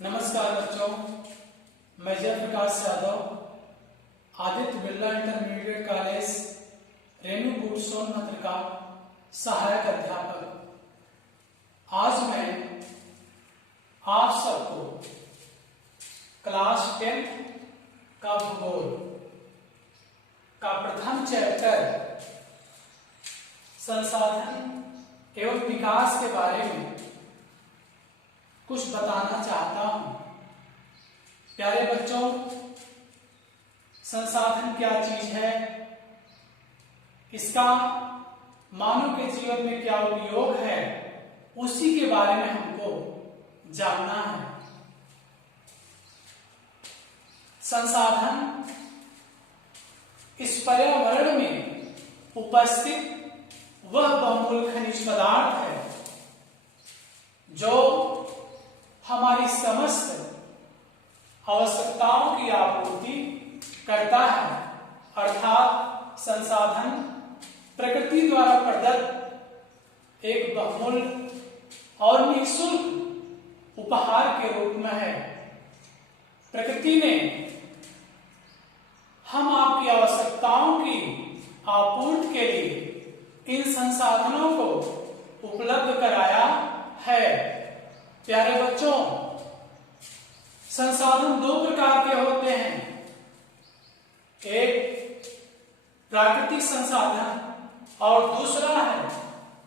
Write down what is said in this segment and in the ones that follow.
नमस्कार बच्चों, मैं जयप्रकाश यादव, आदित्य बिरला इंटरमीडिएट कॉलेज रेणुकूट सोनभद्र का सहायक अध्यापक। आज मैं आप सबको क्लास 10 का भूगोल का प्रथम चैप्टर संसाधन एवं विकास के बारे में कुछ बताना चाहता हूं। प्यारे बच्चों, संसाधन क्या चीज है, इसका मानव के जीवन में क्या उपयोग है, उसी के बारे में हमको जानना है। संसाधन इस पर्यावरण में उपस्थित वह बहुमूल्य खनिज पदार्थ है जो हमारी समस्त आवश्यकताओं की आपूर्ति करता है, अर्थात संसाधन प्रकृति द्वारा प्रदत्त एक बहुमूल्य और निःशुल्क उपहार के रूप में है। प्रकृति ने हम आपकी आवश्यकताओं की आपूर्ति के लिए इन संसाधनों को उपलब्ध कराया है। प्यारे बच्चों, संसाधन दो प्रकार के होते हैं, एक प्राकृतिक संसाधन और दूसरा है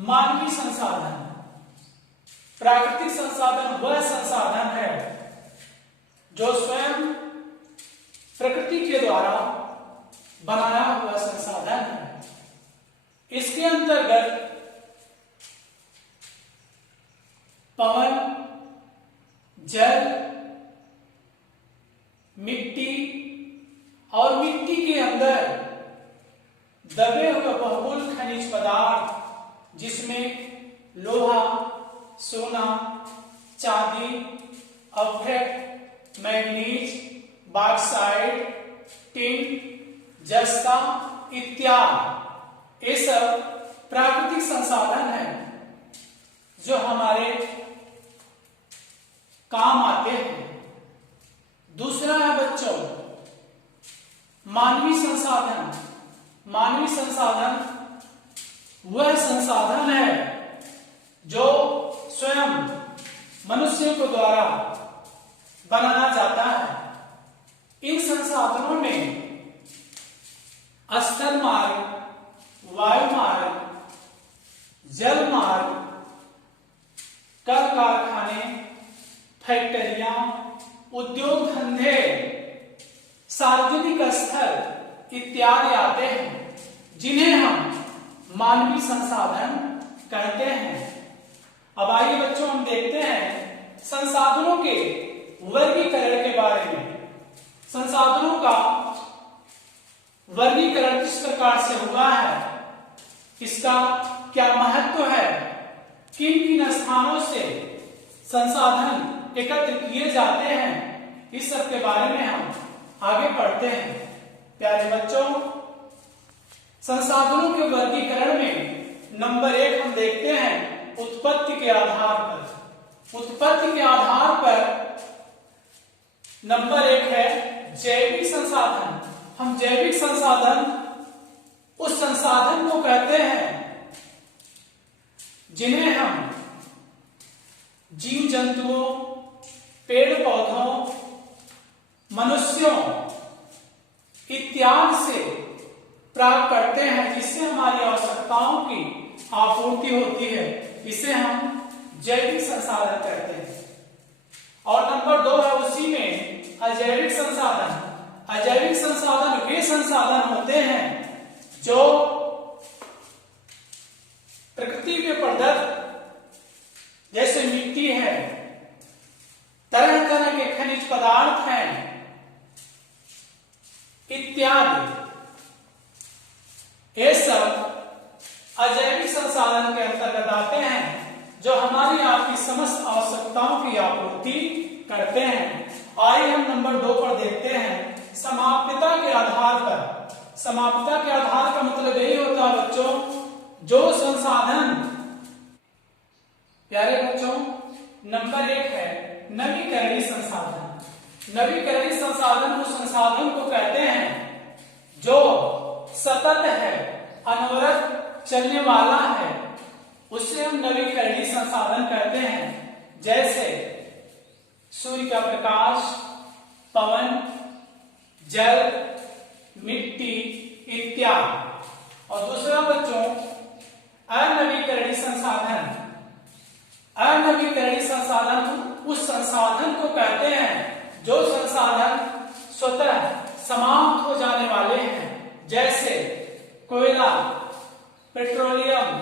मानवीय संसाधन। प्राकृतिक संसाधन वह संसाधन है जो स्वयं प्रकृति के द्वारा बनाया हुआ संसाधन है। इसके अंतर्गत पवन, जल, मिट्टी और मिट्टी के अंदर दबे हुए बहुमूल्य खनिज पदार्थ जिसमें लोहा, सोना, चांदी, अफ्रेट, मैग्नीज, बॉक्साइट, टिन, जस्ता इत्यादि, ये सब प्राकृतिक संसाधन हैं जो हमारे काम आते हैं। दूसरा है बच्चों मानवीय संसाधन। मानवीय संसाधन वह संसाधन है जो स्वयं मनुष्यों के द्वारा बनाना जाता है। इन संसाधनों में स्थल मार्ग, वायु मार्ग, जल मार्ग, कल कारखाने, फैक्ट्रियां, उद्योग धंधे, सार्वजनिक स्थल इत्यादि आते हैं जिन्हें हम मानवीय संसाधन कहते हैं। अब आइए बच्चों, हम देखते हैं संसाधनों के वर्गीकरण के बारे में। संसाधनों का वर्गीकरण किस प्रकार से हुआ है, इसका क्या महत्व है, किन किन स्थानों से संसाधन एकत्र किए जाते हैं, इस सब के बारे में हम आगे पढ़ते हैं। प्यारे बच्चों, संसाधनों के वर्गीकरण में नंबर 1 हम देखते हैं उत्पत्ति के आधार पर। उत्पत्ति के आधार पर नंबर 1 है जैविक संसाधन। हम जैविक संसाधन उस संसाधन को कहते हैं जिन्हें हम जीव जंतुओं, पेड़ पौधों, मनुष्यों इत्यादि से प्राप्त करते हैं, जिससे हमारी आवश्यकताओं की आपूर्ति होती है। इसे हम जैविक संसाधन कहते हैं। और नंबर 2 है उसी में अजैविक संसाधन। अजैविक संसाधन वे संसाधन होते हैं जो प्रकृति में प्रदत्त, जैसे मिट्टी है, तरह तरह के खनिज पदार्थ हैं इत्यादि, ये सब अजैविक संसाधन के अंतर्गत आते हैं जो हमारी आपकी समस्त आवश्यकताओं की आपूर्ति करते हैं। आइए हम नंबर 2 पर देखते हैं समाप्यता के आधार पर। समाप्यता के आधार का मतलब यही होता है बच्चों, जो संसाधन, प्यारे बच्चों, नंबर 1 है नवीकरणीय संसाधन। नवीकरणीय संसाधन उस संसाधन को कहते हैं जो सतत है, अनवरत चलने वाला है, उससे हम नवीकरणीय संसाधन कहते हैं। जैसे सूर्य का प्रकाश, पवन, जल, मिट्टी इत्यादि। और दूसरा बच्चों अनवीकरणीय संसाधन। अनवीकरणीय संसाधन उस संसाधन को कहते हैं जो संसाधन स्वतः समाप्त हो जाने वाले हैं। जैसे कोयला, पेट्रोलियम,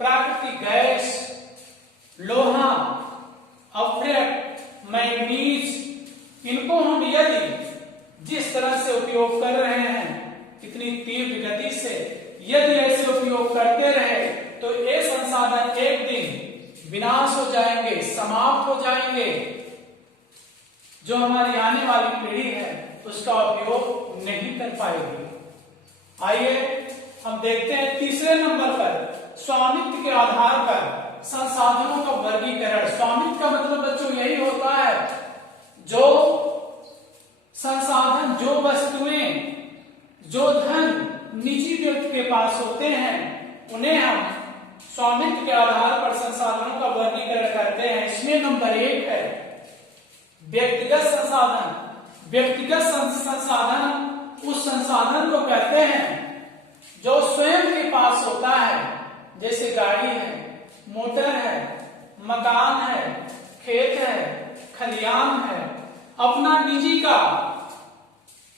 प्राकृतिक गैस, लोहा, अवक्षय, मैग्नीज, इनको हम यदि जिस तरह से उपयोग कर रहे हैं, कितनी तीव्र गति से यदि ऐसे उपयोग करते रहे तो ये संसाधन एक दिन विनाश हो जाएंगे, समाप्त हो जाएंगे। जो हमारी आने वाली पीढ़ी है उसका उपयोग नहीं कर पाएगी। आइए हम देखते हैं तीसरे नंबर पर स्वामित्व के आधार पर संसाधनों का वर्गीकरण। स्वामित्व का मतलब बच्चों यही होता है जो संसाधन, जो वस्तुएं, जो धन निजी व्यक्ति के पास होते हैं उन्हें हम स्वामित्व के आधार पर संसाधनों का वर्गीकरण करते हैं। इसमें नंबर 1 है व्यक्तिगत संसाधन। व्यक्तिगत संसाधन उस संसाधन को कहते हैं जो स्वयं के पास होता है। जैसे गाड़ी है, मोटर है, मकान है, खेत है, खलियान है, अपना निजी का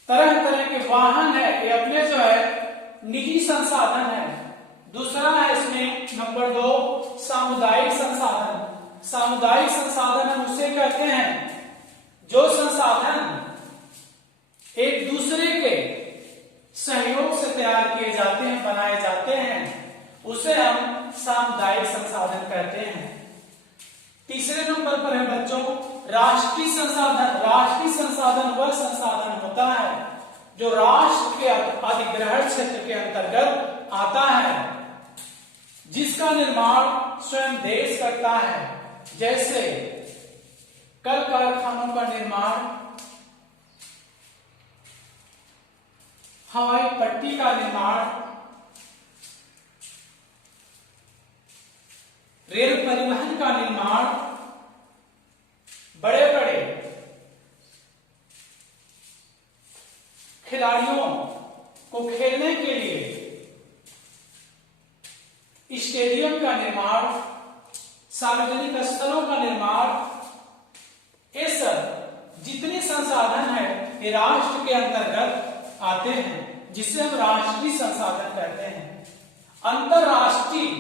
तरह तरह के वाहन है, ये अपने जो है निजी संसाधन है। दूसरा है इसमें नंबर 2 सामुदायिक संसाधन। सामुदायिक संसाधन हम उसे कहते हैं जो संसाधन एक दूसरे के सहयोग से तैयार किए जाते हैं, बनाए जाते हैं, उसे हम सामुदायिक संसाधन कहते हैं। तीसरे नंबर पर है बच्चों राष्ट्रीय संसाधन। राष्ट्रीय संसाधन वह संसाधन होता है जो राष्ट्र के अधिग्रहण क्षेत्र के अंतर्गत आता है, जिसका निर्माण स्वयं देश करता है। जैसे कल कारखानों का निर्माण, हवाई पट्टी का निर्माण, रेल परिवहन का निर्माण, बड़े बड़े खिलाड़ियों को खेलने के लिए स्टेडियम का निर्माण, सार्वजनिक स्थलों का निर्माण, ये सब जितने संसाधन है ये राष्ट्र के अंतर्गत आते हैं, जिसे हम राष्ट्रीय संसाधन कहते हैं। अंतरराष्ट्रीय,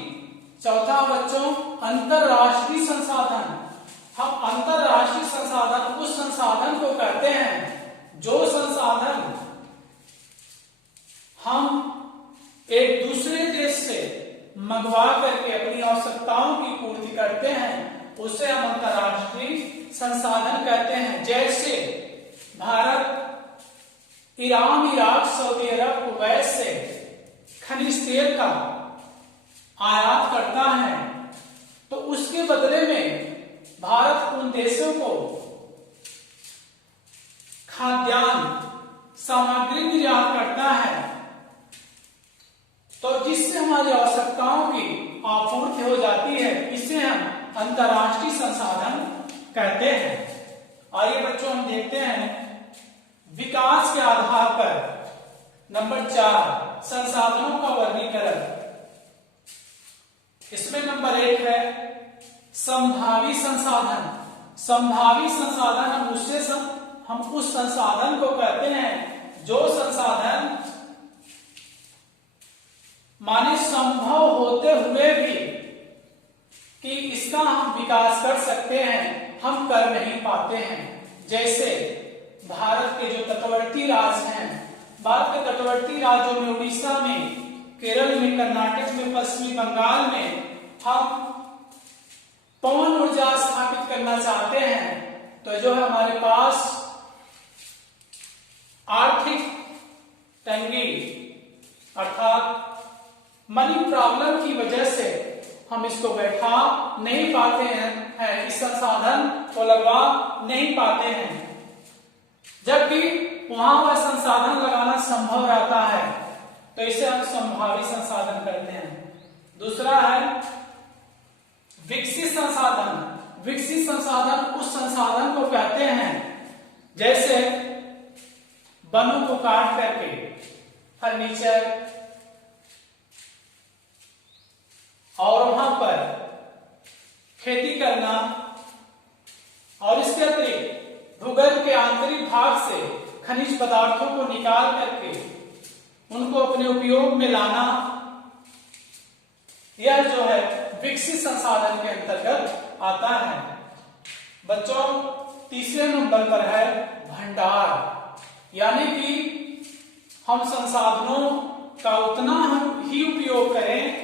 चौथा बच्चों अंतरराष्ट्रीय संसाधन। हम अंतरराष्ट्रीय संसाधन उस संसाधन को कहते हैं जो संसाधन हम एक दूसरे देश से मंगवा करके अपनी आवश्यकताओं की पूर्ति करते हैं, उसे हम अंतरराष्ट्रीय संसाधन कहते हैं। जैसे भारत ईरान, इराक, सऊदी अरब, कुवैत से खनिज तेल का आयात करता है, तो उसके बदले में भारत उन देशों को खाद्यान्न सामग्री निर्यात करता है, तो जिससे हमारी आवश्यकताओं की आपूर्ति हो जाती है। इसे हम अंतरराष्ट्रीय संसाधन कहते हैं। आइए बच्चों हम देखते हैं विकास के आधार पर नंबर 4 संसाधनों का वर्गीकरण। इसमें नंबर 1 है संभावी संसाधन। संभावी संसाधन हम उस संसाधन को कहते हैं जो संसाधन माने संभव होते हुए भी कि इसका हम विकास कर सकते हैं, हम कर नहीं पाते हैं। जैसे भारत के जो तटवर्ती राज्य हैं, भारत के तटवर्ती राज्यों में उड़ीसा में, केरल में, कर्नाटक में, पश्चिमी बंगाल में हम पवन ऊर्जा स्थापित करना चाहते हैं, तो जो है हमारे पास आर्थिक तंगी अर्थात मनी प्रॉब्लम की वजह से हम इसको बैठा नहीं पाते हैं, इस संसाधन को लगवा नहीं पाते हैं, जबकि वहां वह संसाधन लगाना संभव रहता है, तो इसे हम संभावित संसाधन कहते हैं। दूसरा है विकसित संसाधन। विकसित संसाधन उस संसाधन को कहते हैं जैसे वनों को काट करके फर्नीचर और वहां पर खेती करना, और इसके अतिरिक्त भूगर्भ के आंतरिक भाग से खनिज पदार्थों को निकाल करके उनको अपने उपयोग में लाना, यह जो है विकसित संसाधन के अंतर्गत आता है। बच्चों, तीसरे नंबर पर है भंडार, यानी कि हम संसाधनों का उतना ही उपयोग करें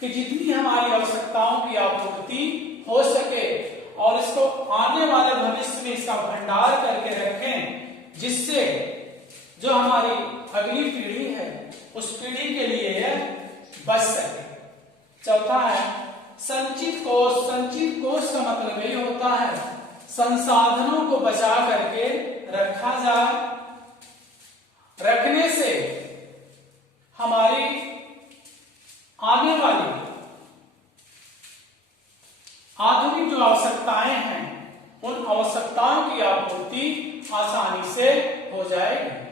कि जितनी हमारी आवश्यकताओं की आपूर्ति हो सके, और इसको आने वाले भविष्य में इसका भंडार करके रखें, जिससे जो हमारी अगली पीढ़ी है उस पीढ़ी के लिए यह बच सके। चौथा है संचित कोष। संचित कोष का मतलब यही होता है संसाधनों को बचा करके रखा जाए, रखने से हमारी आने वाली आधुनिक जो आवश्यकताएं हैं उन आवश्यकताओं की आपूर्ति आसानी से हो जाएगी।